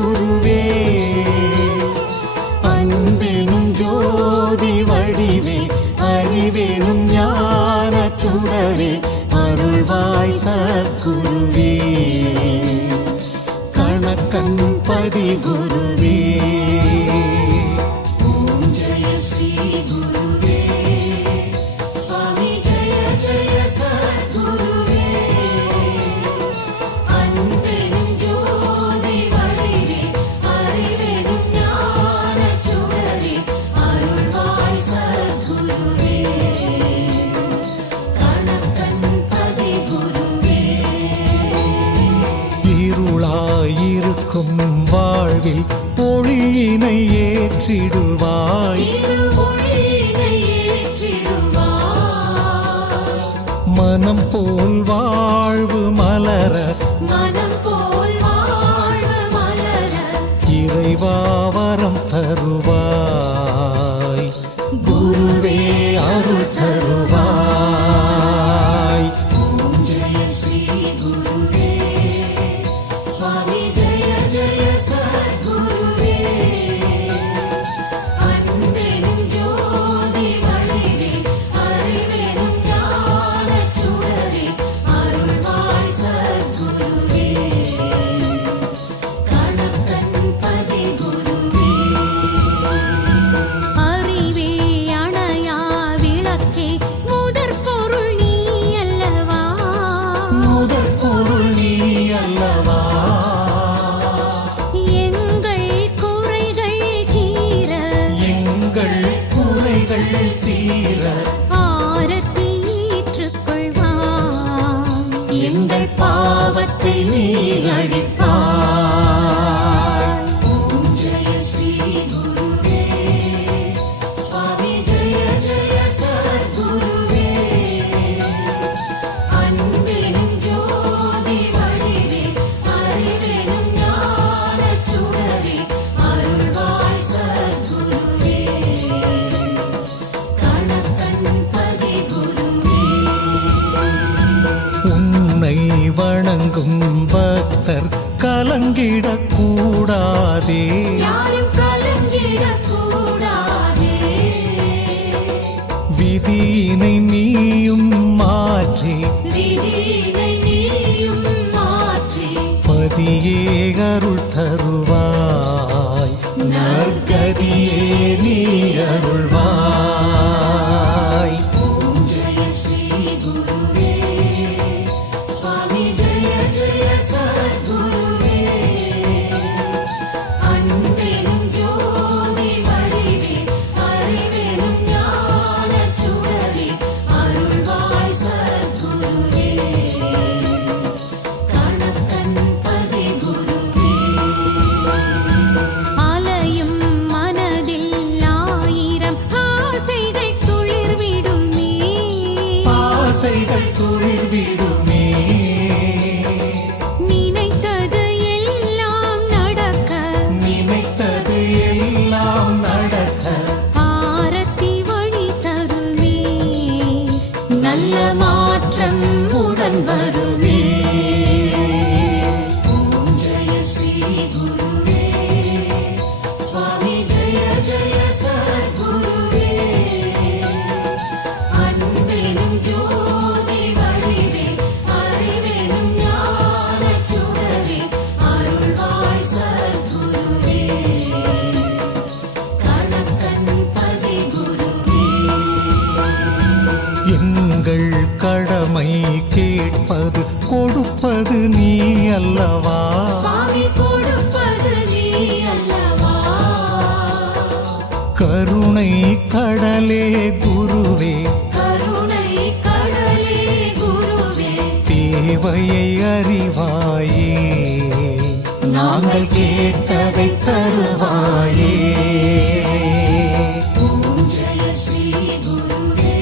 சத்குருவே அன்பெனும் ஜோதி வடிவே அறிவெனும் ஞான சுடரே அருள்வாய் சத்குருவே கணக்கன் பதி குருவே ஓம் ஜெய ஸ்ரீ குருவே சுவாமி ஜெய ஜெய சத்குருவே அன்பெனும் ஜோதி வடிவே அறிவெனும் ஞான சுடரே அருள்வாய் சத்குருவே கணக்கன் பதி குருவே இருளாயிருக்கும் வாழ்வில் ஒளியினை ஏற்றிடுவாய் மனம் போல் வாழ்வு மலர இறைவாவரம் தருவாய் குருவே அருள் தருவாய் ஓம் ஜெய ஸ்ரீ குருவே சுவாமி ஜெய ஜெய சத்குருவே அன்பெனும் ஜோதி வடிவே அறிவெனும் ஞான சுடரே அருள்வாய் சத்குருவே கணக்கன் பதி குருவே அறிவே அணையா விளக்கே முதற் பொருள் நீ அல்லவா முதற் பொருள் நீ அல்லவா எங்கள் குறைகள் தீர ஆரத்தி ஏற்றுக்கொள்வாய் எங்கள் பாவத்தை நீ அழிப்பாய் ஓம் ஜெய ஸ்ரீ குருவே சுவாமி ஜெய ஜெய சத்குருவே அன்பெனும் ஜோதி வடிவே அறிவெனும் ஞான சுடரே அருள்வாய் சத்குருவே கணக்கன் பதி குருவே உன்னை வணங்கும் பக்தர் கலங்கிடக் கூடாதே யாரும் கலங்கிடக் கூடாதே விதியினை நீயும் மாற்றி பதியே அருள் தருவாய் நற்கதியே நீ அருள்வாய் ஓம் ஜெய ஸ்ரீ குருவே சுவாமி ஜெய ஜெய சத்குருவே அன்பெனும் ஜோதி வடிவே அறிவெனும் ஞான சுடரே அருள்வாய் சத்குருவே கணக்கன் பதி குருவே அலையும் மனதில் ஆயிரம் ஆசைகள் துளிர்விடுமே நினைத்தது எல்லாம் நடக்க ஆரத்தி வழி தருமே நல்ல மாற்றம் உடன் வருமே ஓம் ஜெய ஸ்ரீ குருவே சுவாமி ஜெய ஜெய சத்குருவே அன்பெனும் ஜோதி வடிவே அறிவெனும் ஞான சுடரே அருள்வாய் சத்குருவே கணக்கன் பதி குருவே எங்கள் கடமை கேட்பது கொடுப்பது நீ அல்லவா சுவாமி கொடுப்பது நீ அல்லவா கருணை கடலே குருவே தேவையை அறிவாயே நாங்கள் கேட்டதை தருவாயே ஓம் ஜெய ஸ்ரீ குருவே